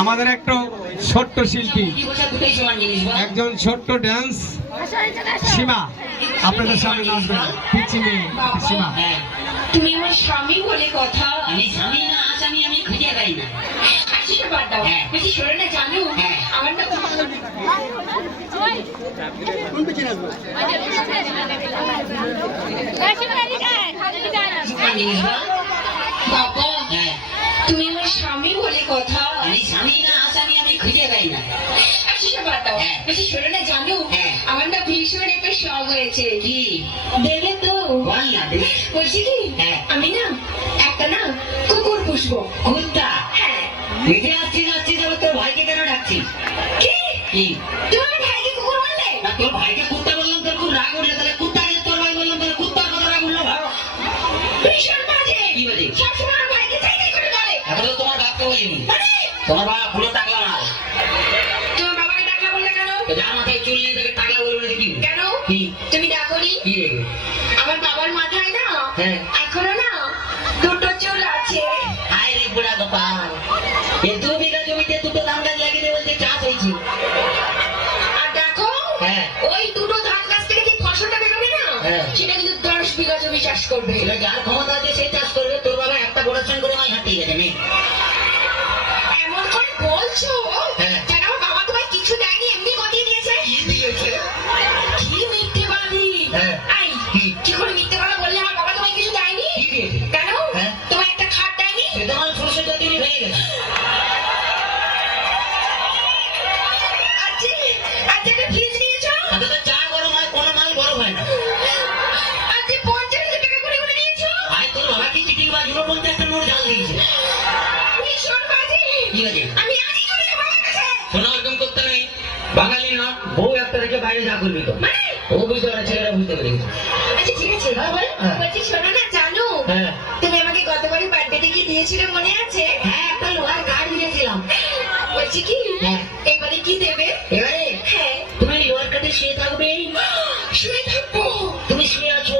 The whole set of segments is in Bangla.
আমাদের একটা ছোট্ট শিল্পী, একজন ছোট্ট ড্যান্স সীমা আপনাদের সামনে নাচবেন। পিচ্ছি মেয়ে সীমা। তুমি আমার স্বামী বলে কথা। আমি স্বামী না আসামি, আমি খুঁজে পাই না। আচ্ছা বাদ দাও, বেশি সরে না জানো আমার না বাবা, তুমি আমার স্বামী বলে কথা। আমি স্বামী না আসামি, আমি খুঁজে পাই না। আচ্ছা বাদ দাও, বেশি সরে না জানো আমার না ভীষণ একটা শখ হয়েছে। কি দেবে তো? বল না। বলছি কি আমি না একটা না কুকুর পুষবো। কুত্তা? হ্যাঁ। দেখে আসছি যাচ্ছি, তবে তোর ভাইকে কেন ডাকছিস? কি কি তুমি আমার ভাইকে কুকুর বললে? না, তোর ভাইকে কুত্তা বললাম, তোর খুব রাগ উঠলে, তাহলে কুত্তাকে তোর ভাই বললাম, তাহলে কুত্তার কথা রাগ উঠলো। ভালো ভীষণ বাজে। কি বলি? সবসময় আমার ভাইকে চাই চাই করে বলে। এখন তো তোমার বাপকে বলিনি, মানে? তোমার বাবা পুরো টাকলা না। তোমার বাবাকে ডাকলা বললে কেন? যার মাথায় চুল নেই তাকে টাকলা বলবে নাকি? কেন? কি তুমি ডাকনি? কি রে? আমার বাবার মাথায় না এখনো না দুটো চুল আছে। আয় রে বুড়া গোপাল, এই 2 বিঘা জমিতে দুটো ধান গাছ লাগিয়ে দিয়ে বলতে চাষ হয়েছে। আর দেখো ওই দুটো ধান গাছ থেকে যে ফসলটা বেরোবে না সেটা কিন্তু 10 বিঘা জমি চাষ করবে। এটা যার ক্ষমতা আছে সে চাষ করবে। তোর বাবা একটা প্রোডাকশন করে আমার হাতে গেছে নেই। এমন করে বলছো যেন আমার বাবা তোমায় কিছু দেয়নি, এমনি গতিয়ে দিয়েছে। কি দিয়েছে? কি মিথ্যে বলি? আই কি করে মিথ্যে কথা বললে আমার বাবা তোমায় কিছু দেয়নি? কি দিয়েছে? কেন? তোমায় একটা খাট দেয়নি? সেটা আমার সরষে তৈরি হয়ে গেছে। আচ্ছা একটা ফ্রিজ নিয়েছো? তাতে তো চা গরম হয়, কোনো মাল গরম হয় না। আচ্ছা 50,000 টাকা করে নিয়েছো? আয় তোর বাবা কি চিটিং বা 50টা নোট জাল দিয়েছে। ভীষণ বাজে। কি আছে? আমি আজই চলে যাবো বাবার কাছে। শোনা এরকম করতে নেই। বাঙালি না, বউ একটা রেখে বাইরে যা করবি তো। মানে? ও বুঝতে পারে, ছেলেরা বুঝতে পেরে গেছে। আচ্ছা ঠিক আছে বলছি শোনো না জানো তুমি আমাকে গতবারই বার্থডেতে কি দিয়েছিলে মনে আছে? একটা লোহার কাঠ দিয়েছিলাম। বলছি কি এবারে কি দেবে? এবারে তুমি লোহার কাঠে শুয়ে থাকবে। শুয়ে থাকবো? তুমি শুয়ে আছো,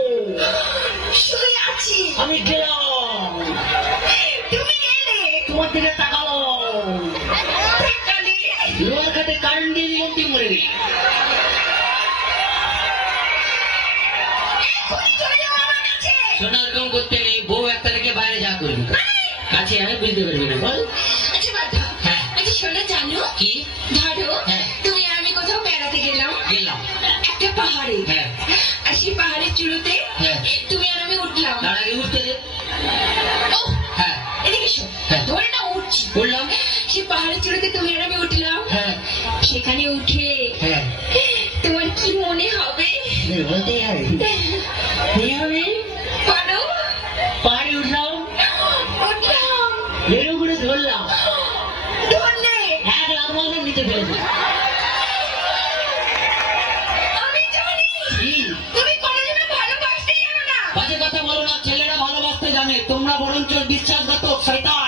শুয়ে আছি। আমি গেলাম, তুমি গেলে তোমার দিকে তাকালো, তাকালে লোহার কাঠে কারেন্ট দিয়ে দিলাম, তুই মরে গেলি। এখনই চলে যাবো আমার কাছে। শোনা এরকম করতে নেই, বউ একটা রেখে বাইরে যা করবি কাছে আমি বুঝতে পারবি না। বল। আচ্ছা বাবা আচ্ছা শোনো জানো কি? ধরো তুমি আর আমি কোথাও বেড়াতে গেলাম একটা পাহাড়ে। আর সেই পাহাড়ের চূড়োতে তুমি আর আমি উঠলাম। তার আগে উঠতে দে। ও এদিকে এসো। ধরে না উঠছি বললাম সেই পাহাড়ের চূড়োতে তুমি আর আমি উঠলাম। সেখানে উঠে তোমার কি মনে হবে? বলতে হবে কি হবে? পারো? পাহাড়ে উঠলাম, এর উপরে ধরলাম, ধরলে 1 লাখ মাসের নিচে ফেলেছি। আমি জানি তুমি কোনোদিনও ভালোবাসতেই জানো না। বাজে কথা বলো না, ছেলেরা ভালোবাসতে জানে, তোমরা বরঞ্চ বিশ্বাসঘাতক শয়তান।